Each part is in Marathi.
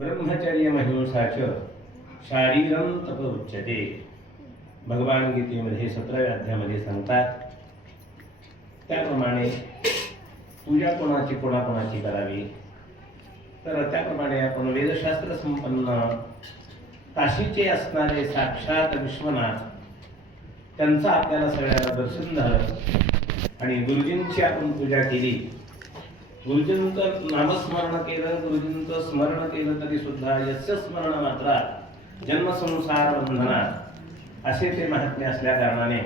ब्रह्मचर्यमहिंसा च शारीरम तप उच्यते. भगवान गीतेमध्ये 17व्या अध्यायामध्ये सांगतात. त्याप्रमाणे पूजा कोणाची करावी, तर त्याप्रमाणे आपण वेदशास्त्र संपन्न काशीचे असणारे साक्षात विश्वनाथ त्यांचा आपल्याला सगळ्याला दर्शन झालं आणि गुरुजींची आपण पूजा केली. गुरुजींचं नामस्मरण केलं, गुरुजींचं स्मरण केलं तरी सुद्धा यस्य स्मरण मात्रा जन्मसंसार बंधनात असे ते महात्म्य असल्या कारणाने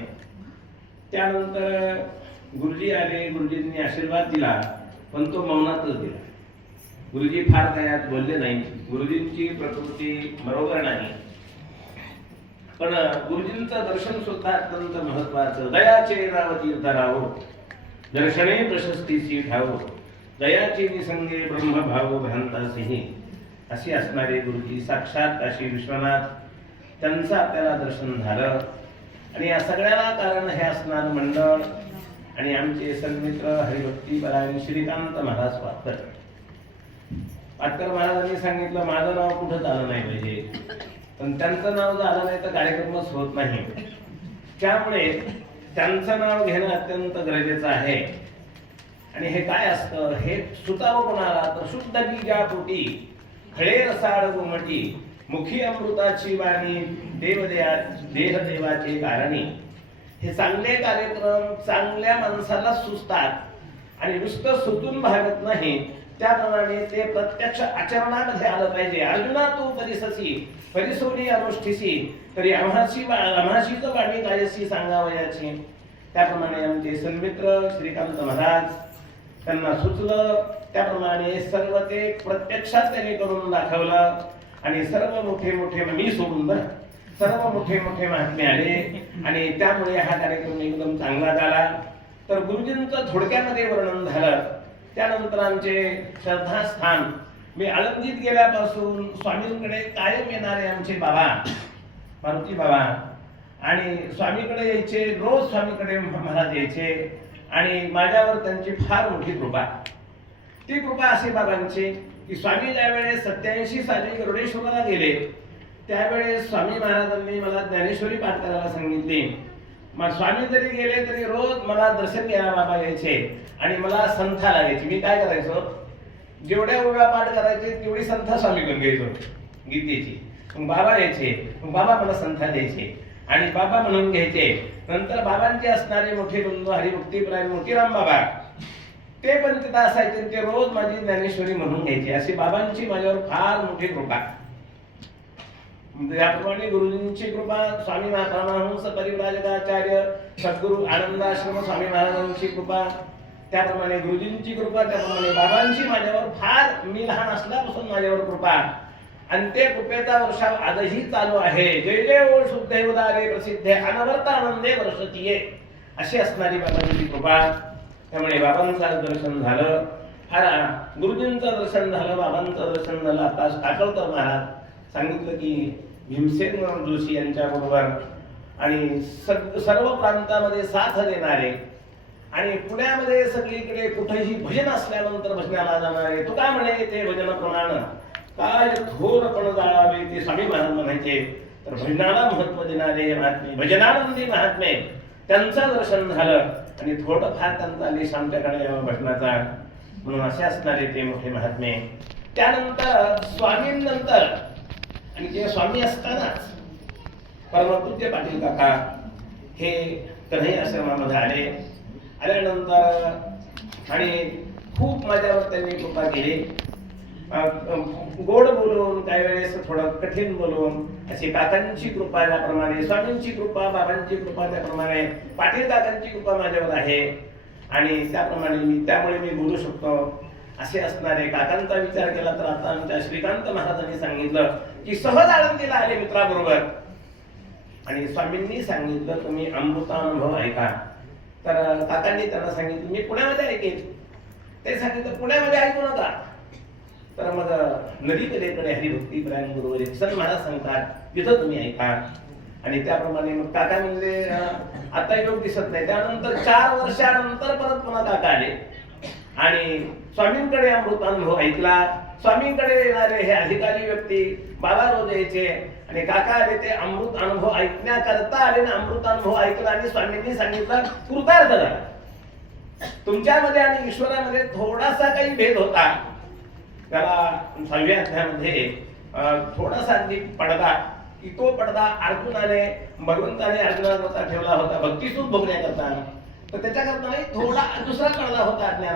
त्यानंतर गुरुजी आले. गुरुजींनी आशीर्वाद दिला, पण तो मौनातच दिला. गुरुजी फार दयात बोलले नाही. गुरुजींची प्रकृती बरोबर नाही, पण गुरुजींचं दर्शन सुद्धा अत्यंत महत्वाचं. दयाचे राव तीर्थराव दर्शने प्रशस्तीची ठाव, दयाचे निसंगे ब्रह्मभाव भ्रांतासिंही अशी असणारे गुरुजी साक्षात काशी विश्वनाथ त्यांचं आपल्याला दर्शन झालं. आणि या सगळ्याला कारण हे असणार मंडळ आणि आमचे सन्मित्र हरिभक्तीपरायण श्रीकांत महाराज पाटकर. पाटकर महाराजांनी सांगितलं माझं नाव कुठं झालं नाही पाहिजे, पण त्यांचं नाव झालं नाही तर कार्यक्रमच होत नाही. त्यामुळे त्यांचं नाव घेणं अत्यंत गरजेचं आहे. आणि हे काय असतं, हे सुतावं कोणाला तर शुद्ध बीजा पोटी खळे रसाळ गोमटी मुखी अमृताची वाणी देह देवाचे कारणी. हे चांगले कार्यक्रम चांगल्या माणसाला सुचतात आणि नुसतं सुतून भागत नाही, त्याप्रमाणे ते प्रत्यक्ष आचरणामध्ये आलं पाहिजे. अर्जुना तू परिससी परिसोनी अनुष्ठिसी तरी आम्हाशीच वाणी कायसी सांगावयाची. त्याप्रमाणे आमचे सन्मित्र श्रीकांत महाराज त्यांना सुचलं, त्याप्रमाणे सर्व ते प्रत्यक्षात त्यांनी करून दाखवलं. आणि सर्व मोठे मी सोडून बरं सर्व मोठे महात्मे आले आणि त्यामुळे हा कार्यक्रम एकदम चांगला झाला. तर गुरुजींचं थोडक्यामध्ये वर्णन झालं. त्यानंतर आमचे श्रद्धास्थान मी आळंदीत गेल्यापासून स्वामींकडे कायम येणारे आमचे बाबा मारुती बाबा आणि स्वामीकडे यायचे, रोज स्वामीकडे महाराज यायचे आणि माझ्यावर त्यांची फार मोठी कृपा. ती कृपा अशी बाबांची की स्वामी ज्यावेळेस 87 साली गरुडेश्वराला गेले त्यावेळेस स्वामी महाराजांनी मला ज्ञानेश्वरी पाठ करायला सांगितली. मग स्वामी जरी गेले तरी रोज मला दर्शन घ्यायला बाबा यायचे आणि मला संथा लागायची. मी काय करायचो, जेवढ्या वेळा पाठ करायचे तेवढी संथा स्वामीकडून घ्यायचो गीतेची. मग बाबा यायचे, मग बाबा मला संथा द्यायचे आणि बाबा म्हणून घ्यायचे. नंतर बाबांचे असणारे मोठे बंधू हरिभक्तीपरायण मोतीराम बाबा ते पण तिथं असायचे, ते रोज माझी ज्ञानेश्वरी म्हणून घ्यायचे. अशी बाबांची माझ्यावर फार मोठी कृपा. याप्रमाणे गुरुजींची कृपा, स्वामी परमहंस परिव्राजकाचार्य सद्गुरु आनंदाश्रम स्वामी महाराजांची कृपा, त्याप्रमाणे गुरुजींची कृपा, त्याप्रमाणे बाबांची माझ्यावर फार, मी लहान असल्यापासून माझ्यावर कृपा आणि ते कृपेचा वर्षाव आजही चालू आहे. जय जय ओळ शुद्धैवदारे प्रसिद्ध अनवर्त आनंदे वर्षतीये अशी असणारी बाबांची कृपा. त्यामुळे बाबांचं दर्शन झालं, गुरुजींचं दर्शन झालं, बाबांचं दर्शन झालं. आता टाकळकर महाराज सांगितलं की भीमसेन जोशी यांच्या बरोबर आणि सर्व प्रांतामध्ये साथ देणारे आणि पुण्यामध्ये सगळीकडे कुठेही भजन असल्यानंतर भजनाला जाणारे. तू काय म्हणे ते भजन प्रमाण काय थोरपण जाळावे ते स्वामी महाराज म्हणायचे. तर भजनाला महत्व देणारे महात्मे, भजनानंदी महात्मे त्यांचं दर्शन झालं आणि थोडंफार त्यांचा आदेश आमच्याकडे भजनाचा म्हणून असे असणारे ते मोठे महात्मे. त्यानंतर स्वामींनंतर आणि ते स्वामी असतानाच परमपूज्य पाटील काका हे कन्हैया आश्रमामध्ये आल्यानंतर आणि खूप माझ्यावर त्यांनी कृपा केली. गोड बोलून काही वेळेस थोडं कठीण बोलून अशी काकांची कृपा त्याप्रमाणे, स्वामींची कृपा, बाबांची कृपा त्याप्रमाणे, पाटील काकांची कृपा माझ्यावर आहे आणि त्यामुळे मी बोलू शकतो. असे असणारे काकांचा विचार केला तर आता आमच्या श्रीकांत महाराजांनी सांगितलं की सहज आळंदीला आले मित्राबरोबर आणि स्वामींनी सांगितलं तुम्ही अमृतानुभव ऐका. तर काकांनी त्यांना सांगितलं मी पुण्यामध्ये ऐकेन. ते सांगितलं पुण्यामध्ये ऐकू नका, तर मग नदीकडेकडे हरिभक्तीपरायण गुरुवर एकसन महाराज सांगतात तिथं तुम्ही ऐका. आणि त्याप्रमाणे मग काका म्हणजे आता योग दिसत नाही. त्यानंतर 4 वर्षानंतर परत पुन्हा काका आले आणि स्वामींकडे अमृतानुभव ऐकला. स्वामींकडे येणारे हे अधिकारी व्यक्ती बाबा रोज यायचे आणि काका आले ते अमृत अनुभव ऐकण्याकरता आले ना, अमृत अनुभव ऐकला आणि स्वामींनी सांगितलं कृतार्थ झाला. तुमच्यामध्ये आणि ईश्वरामध्ये थोडासा काही भेद होता, त्याला 6व्या अध्यायामध्ये थोडासा अगदी पडदा, की तो पडदा अर्जुनाने भगवंताने अर्जुनाकरता ठेवला होता भक्तिसूत भोगण्याकरता, तर त्याच्याकरता नाही थोडा दुसरा पडदा होता अज्ञानाचा.